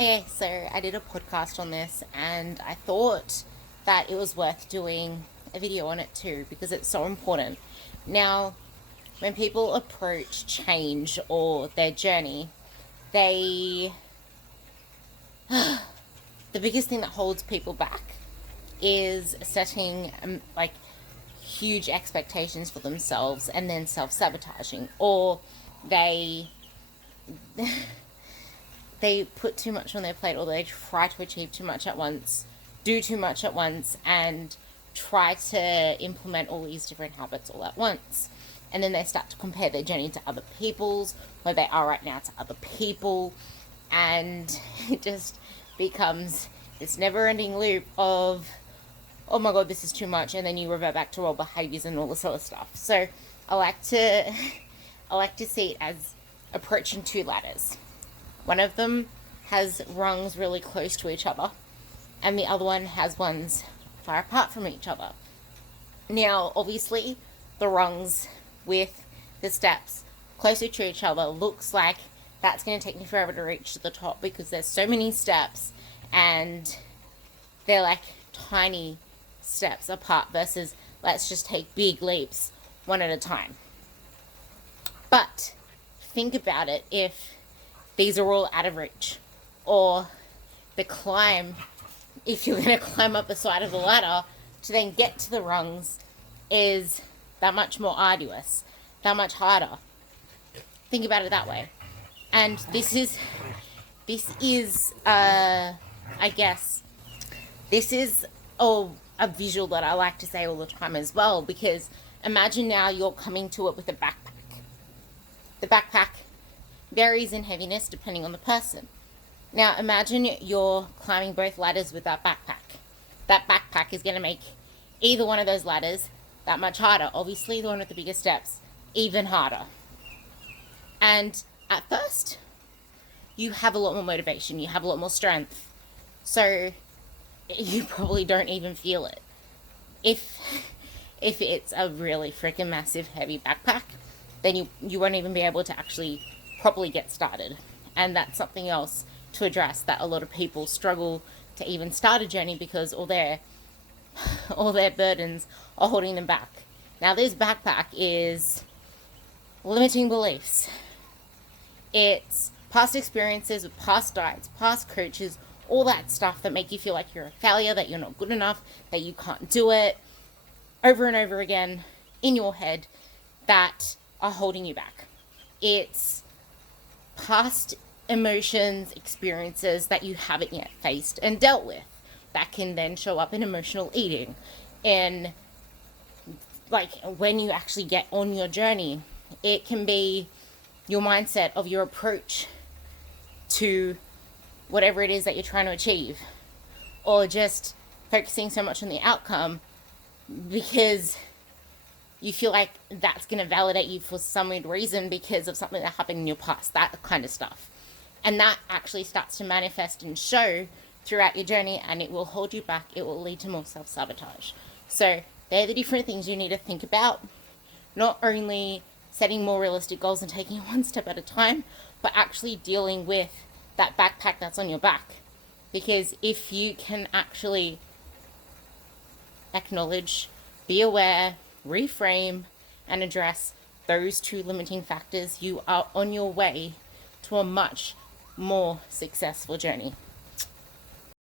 Okay, so I did a podcast on this and I thought that it was worth doing a video on it too because it's so important. Now, when people approach change or their journey, they the biggest thing that holds people back is setting like huge expectations for themselves and then self-sabotaging, or they they put too much on their plate, or they try to achieve too much at once, do too much at once, and try to implement all these different habits all at once. And then they start to compare their journey to other people's, where they are right now, to other people. And it just becomes this never ending loop of, oh my God, this is too much. And then you revert back to old behaviors and all this other stuff. So I like to, I like to see it as approaching two ladders. One of them has rungs really close to each other, and the other one has ones far apart from each other. Now, obviously, the rungs with the steps closer to each other looks like that's going to take me forever to reach to the top because there's so many steps and they're like tiny steps apart versus let's just take big leaps one at a time. But think about it, if these are all out of reach, or the climb, if you're going to climb up the side of the ladder to then get to the rungs, is that much more arduous, that much harder. Think about it that way. And this is I guess this is a visual that I like to say all the time as well, because imagine now you're coming to it with a backpack. The backpack varies in heaviness depending on the person. Now imagine you're climbing both ladders with that backpack. That backpack is going to make either one of those ladders that much harder. Obviously the one with the biggest steps, even harder. And at first, you have a lot more motivation, you have a lot more strength. So you probably don't even feel it. If it's a really freaking massive heavy backpack, then you won't even be able to actually properly get started. And that's something else to address, that a lot of people struggle to even start a journey because all their burdens are holding them back. Now this backpack is limiting beliefs. It's past experiences with past diets, past coaches, all that stuff that make you feel like you're a failure, that you're not good enough, that you can't do it, over and over again in your head, that are holding you back. It's past emotions, experiences that you haven't yet faced and dealt with that can then show up in emotional eating. And like when you actually get on your journey, it can be your mindset of your approach to whatever it is that you're trying to achieve, or just focusing so much on the outcome because you feel like that's going to validate you for some weird reason because of something that happened in your past, that kind of stuff. And that actually starts to manifest and show throughout your journey, and it will hold you back. It will lead to more self-sabotage. So they're the different things you need to think about. Not only setting more realistic goals and taking it one step at a time, but actually dealing with that backpack that's on your back. Because if you can actually acknowledge, be aware, reframe, and address those two limiting factors, you are on your way to a much more successful journey.